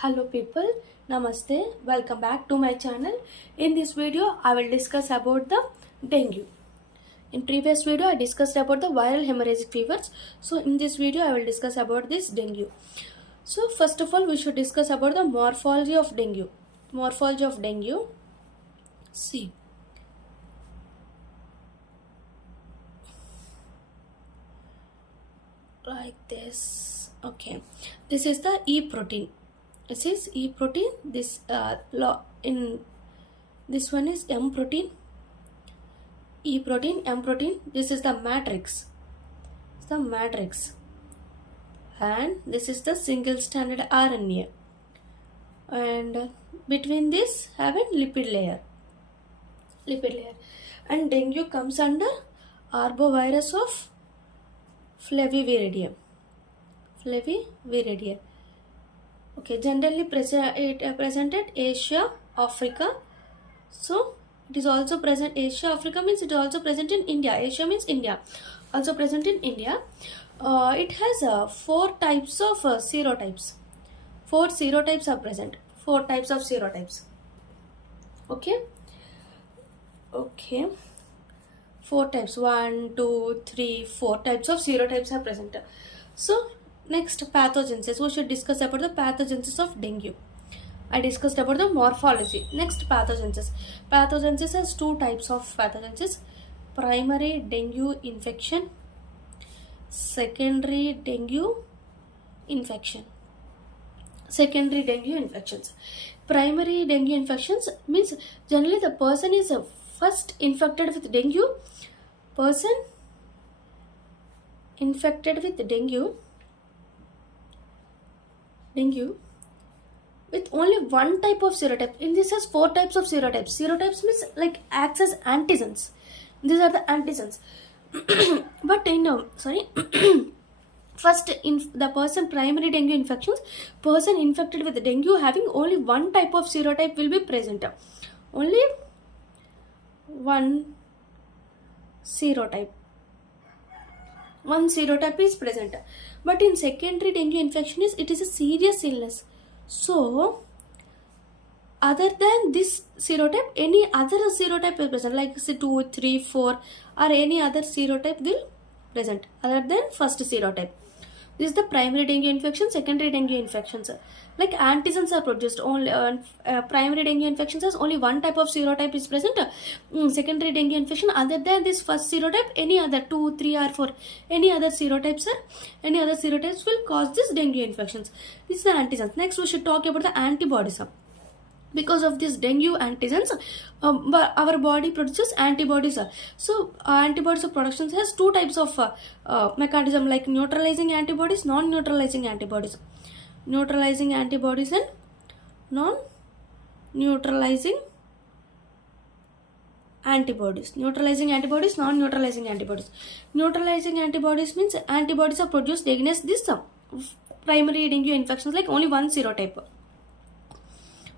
Hello people, Namaste, welcome back to my channel. In this video, I will discuss about the dengue. In previous video, I discussed about the viral hemorrhagic fevers. So in this video, I will discuss about this dengue. So first of all, we should discuss about the morphology of dengue. Morphology of dengue. See. Like this. Okay. This is the E protein. This is E protein. This in this one is M protein. E protein, M protein. This is the matrix. It's the matrix. And this is the single stranded RNA. And between this have a lipid layer. Lipid layer. And dengue comes under arbovirus of flaviviridium. Flaviviridium. Okay, generally presented Asia, Africa. So it is also present. Asia, Africa means it is also present in India. Asia means India. Also present in India. It has 4 types of serotypes. 4 serotypes are present. 4 types of serotypes. Okay. Okay. 4 types. 1, 2, 3, 4 types of serotypes are present. So next, pathogenesis. We should discuss about the pathogenesis of dengue. I discussed about the morphology. Next, pathogenesis. Pathogenesis has 2 types of pathogenesis. Primary dengue infection. Secondary dengue infection. Secondary dengue infections. Primary dengue infections means generally the person is first infected with dengue. Person infected with dengue with only one type of serotype. In this has 4 types of serotypes. Serotypes means like acts as antigens. These are the antigens. But first in the person primary dengue infections, person infected with dengue having only one type of serotype will be present. Only one serotype. One serotype is present. But in secondary dengue infection it is a serious illness. So other than this serotype, any other serotype is present, like say 2, 3, 4 or any other serotype will present other than first serotype. This is the primary dengue infection. Secondary dengue infections, like antigens are produced only. Primary dengue infections has only one type of serotype is present. Secondary dengue infection, other than this first serotype, any other 2, 3 or 4, any other serotypes will cause this dengue infections. This is the antigens. Next, we should talk about the antibodies. Because of this dengue antigens, our body produces antibodies. So antibodies of productions has 2 types of mechanism, like neutralizing antibodies, non-neutralizing antibodies. Neutralizing antibodies and non-neutralizing antibodies. Neutralizing antibodies, non-neutralizing antibodies. Neutralizing antibodies means antibodies are produced against this primary dengue infections, like only one serotype.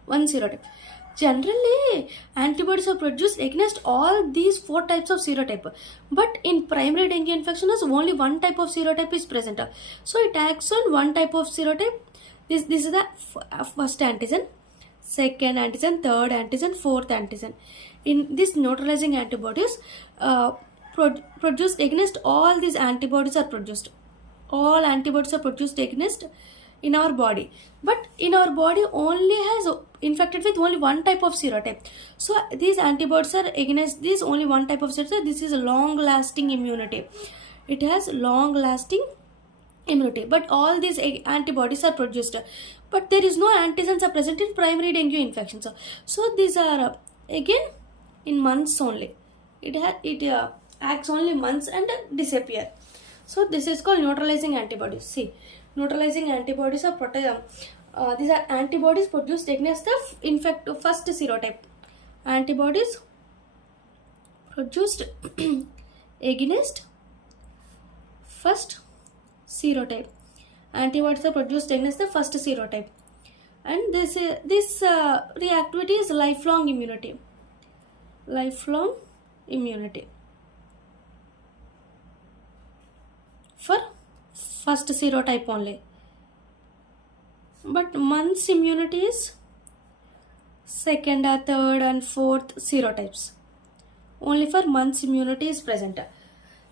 One serotype. Generally, antibodies are produced against all these 4 types of serotype. But in primary dengue infection, only one type of serotype is present. So it acts on one type of serotype. This is the first antigen, second antigen, third antigen, fourth antigen. In this neutralizing antibodies produced against all these antibodies are produced. All antibodies are produced against in our body, but in our body only has infected with only one type of serotype. So these antibodies are against this only one type of serotype. This is a long lasting immunity. It has long lasting immunity, but all these antibodies are produced, but there is no antigens are present in primary dengue infections. So these are again in months only. It acts only months and disappear. So this is called neutralizing antibodies. See, neutralizing antibodies are these are antibodies produced against the first serotype. Antibodies produced against first serotype. Antibodies are produced against the first serotype, and this reactivity is lifelong immunity. Lifelong immunity for first serotype only. but month's immunity is second, third and fourth serotypes. Only for month's immunity is present.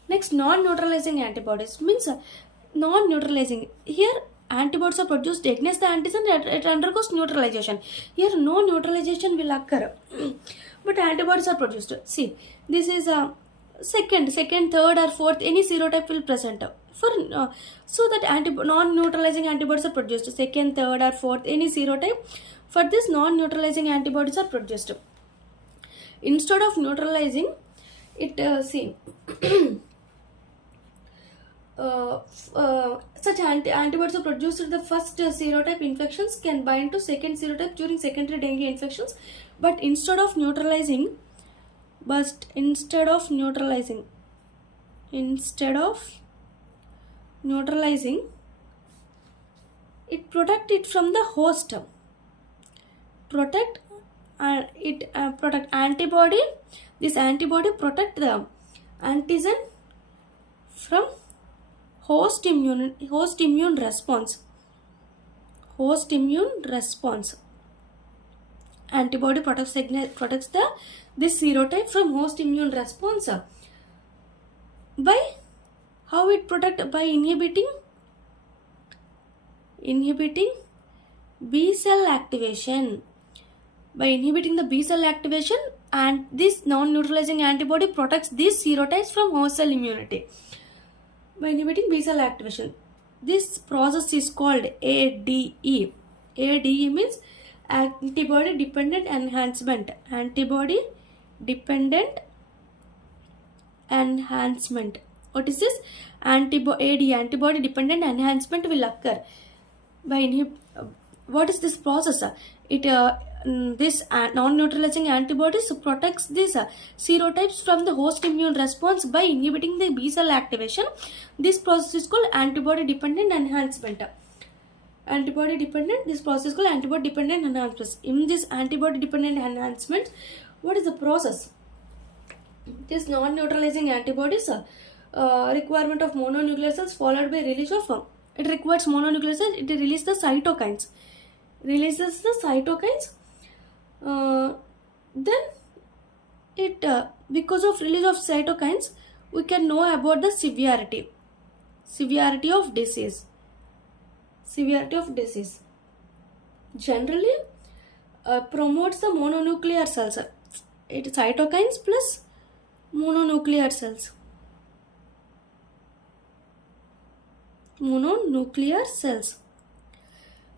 Next, non-neutralizing antibodies means non-neutralizing. Here antibodies are produced against the antigen, it undergoes neutralization. Here no neutralization will occur but antibodies are produced. See, this is a second, third or fourth, any serotype will present for so that non-neutralizing antibodies are produced. Second, third or fourth, any serotype, for this non-neutralizing antibodies are produced. Instead of neutralizing it, see such antibodies are produced. The first serotype infections can bind to second serotype during secondary dengue infections, but instead of neutralizing it protect it from the host. Protect antibody. This antibody protect the antigen from host immune response. Antibody protects this serotype from host immune response. By how it protect? By inhibiting B cell activation. By inhibiting the B cell activation, and this non-neutralizing antibody protects these serotypes from host cell immunity. By inhibiting B cell activation, this process is called ADE. ADE means antibody dependent enhancement. What is this? Antibody dependent enhancement will occur by what is this process? This non-neutralizing antibodies protects these serotypes from the host immune response by inhibiting the B cell activation. This process is called antibody dependent enhancement. This process is called antibody dependent enhancement. In this antibody dependent enhancement, what is the process? This non-neutralizing antibodies requirement of mononuclear cells followed by release of it requires mononuclear cells. It releases the cytokines. Then it because of release of cytokines, we can know about the severity of disease. Generally promotes the mononuclear cells. It is cytokines plus mononuclear cells.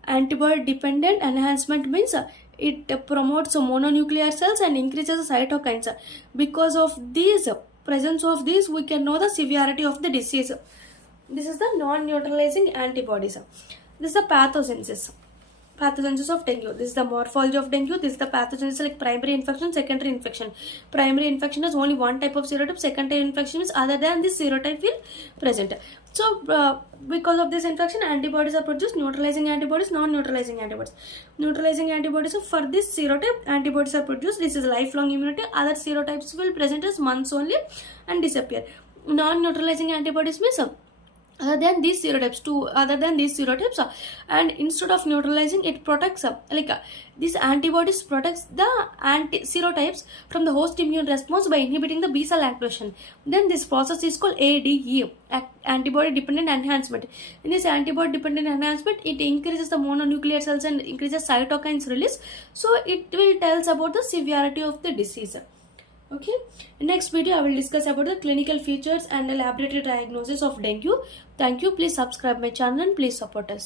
Antibody dependent enhancement means it promotes mononuclear cells and increases the cytokines. Because of these, presence of these, we can know the severity of the disease. This is the non-neutralizing antibodies. This is the pathogenesis of dengue. This is the morphology of dengue. This is the pathogenesis, like primary infection, secondary infection. Primary infection is only one type of serotype. Secondary infection is other than this serotype will present. So because of this infection, antibodies are produced. Neutralizing antibodies, non-neutralizing antibodies. Neutralizing antibodies, for this serotype, antibodies are produced. This is lifelong immunity. Other serotypes will present as months only and disappear. Non-neutralizing antibodies means other than these serotypes, and instead of neutralizing, it protects these antibodies protects the serotypes from the host immune response by inhibiting the B cell activation. Then this process is called ADE, antibody dependent enhancement. In this antibody dependent enhancement, it increases the mononuclear cells and increases cytokines release. So it will tell us about the severity of the disease. Okay, in next video I will discuss about the clinical features and the laboratory diagnosis of dengue. Thank you. Please subscribe my channel and please support us.